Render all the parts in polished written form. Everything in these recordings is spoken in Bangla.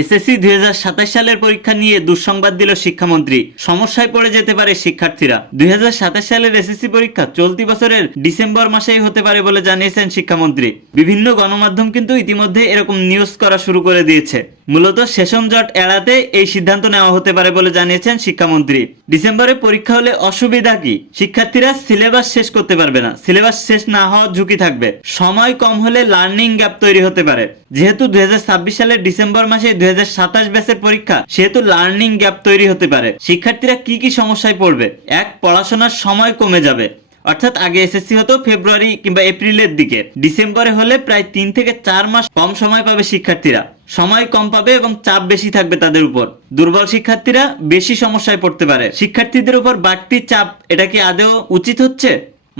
এসএসসি 2027 সালের পরীক্ষা নিয়ে দুঃসংবাদ দিল শিক্ষামন্ত্রী। সমস্যায় পড়ে যেতে পারে শিক্ষার্থীরা। 2027 সালের এসএসসি পরীক্ষা চলতি বছরের ডিসেম্বর মাসেই হতে পারে বলে জানিয়েছেন শিক্ষামন্ত্রী। বিভিন্ন গণমাধ্যম কিন্তু ইতিমধ্যে এরকম নিউজ করা শুরু করে দিয়েছে। মূলত সেশন জট এড়াতে এই সিদ্ধান্ত নেওয়া হতে পারে বলে জানিয়েছেন শিক্ষামন্ত্রী। ডিসেম্বরে পরীক্ষা হলে অসুবিধা কি? শিক্ষার্থীরা সিলেবাস শেষ করতে পারবে না, সিলেবাস শেষ না হওয়ার ঝুঁকি থাকবে, সময় কম হলে লার্নিং গ্যাপ তৈরি হতে পারে। যেহেতু 2026 সালের ডিসেম্বর মাসে 2027 ব্যাচের পরীক্ষা, সেহেতু লার্নিং গ্যাপ তৈরি হতে পারে। শিক্ষার্থীরা কি কি সমস্যায় পড়বে? এক, পড়াশোনার সময় কমে যাবে। অর্থাৎ আগে এসএসসি হতো ফেব্রুয়ারি কিংবা এপ্রিলের দিকে, ডিসেম্বরে হলে প্রায় 3 থেকে 4 মাস কম সময় পাবে শিক্ষার্থীরা। সময় কম পাবে এবং চাপ বেশি থাকবে তাদের উপর। দুর্বল শিক্ষার্থীরা বেশি সমস্যায় পড়তে পারে। শিক্ষার্থীদের উপর বাড়তি চাপ, এটা কি আদৌ উচিত হচ্ছে?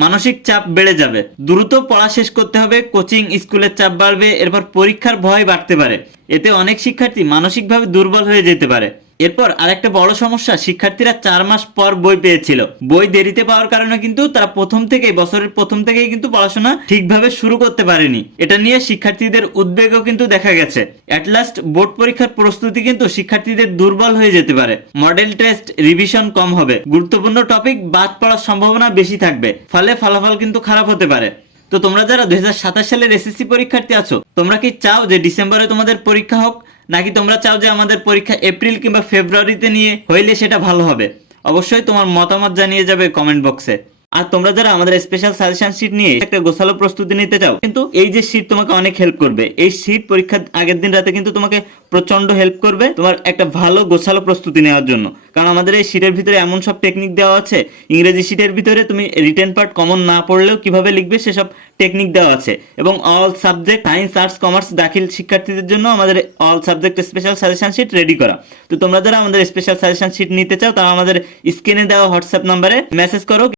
মানসিক চাপ বেড়ে যাবে, দ্রুত পড়া শেষ করতে হবে, কোচিং স্কুলের চাপ বাড়বে, এরপর পরীক্ষার ভয় বাড়তে পারে। এতে অনেক শিক্ষার্থী মানসিকভাবে দুর্বল হয়ে যেতে পারে। এরপর আরেকটা বড় সমস্যা, শিক্ষার্থীরা 4 মাস পর বই পেয়েছিল। বই দেরিতে পাওয়ার কারণে কিন্তু তারা বছরের প্রথম থেকেই কিন্তু পড়াশোনা ঠিকভাবে শুরু করতে পারেনি। এটা নিয়ে শিক্ষার্থীদের উদ্বেগও কিন্তু দেখা গেছে। অ্যাট লাস্ট বোর্ড পরীক্ষার প্রস্তুতি কিন্তু শিক্ষার্থীদের দুর্বল হয়ে যেতে পারে। মডেল টেস্ট রিভিশন কম হবে, গুরুত্বপূর্ণ টপিক বাদ পড়ার সম্ভাবনা বেশি থাকবে, ফলে ফলাফল কিন্তু খারাপ হতে পারে। তো তোমরা যারা 2027 সালের এসএসসি পরীক্ষার্থী আছো, তোমরা কি চাও যে ডিসেম্বরে তোমাদের পরীক্ষা হোক, নাকি তোমরা চাও যে আমাদের পরীক্ষা এপ্রিল কিংবা ফেব্রুয়ারিতে নিয়ে হইলে সেটা ভালো হবে? অবশ্যই তোমার মতামত জানিয়ে যাবে কমেন্ট বক্সে। আর তোমরা যারা আমাদের স্পেশাল সাজেশন শীট নিয়ে একটা গোছালো প্রস্তুতি নিতে চাও, কিন্তু এই যে শীট তোমাকে অনেক হেল্প করবে। এই শীট পরীক্ষার আগের দিন রাতে কিন্তু তোমাকে প্রচন্ড হেল্প করবে তোমার একটা ভালো গোছালো প্রস্তুতি নেওয়ার জন্য। কারণ আমাদের এই শীটের ভিতরে এমন সব টেকনিক দেওয়া আছে, ইংরেজি শীটের ভিতরে তুমি রিটেন পার্ট কমন না পড়লেও কিভাবে লিখবে সেসব টেকনিক দেওয়া আছে। এবং all subject science arts commerce দাখিল শিক্ষার্থীদের জন্য আমাদের all subject special suggestion sheet ready করা। তো তোমরা যারা আমাদের স্পেশাল সাজেশন শীট নিতে চাও, তারা আমাদের স্ক্রিনে দেওয়া হোয়াটসঅ্যাপ নাম্বারে মেসেজ করো।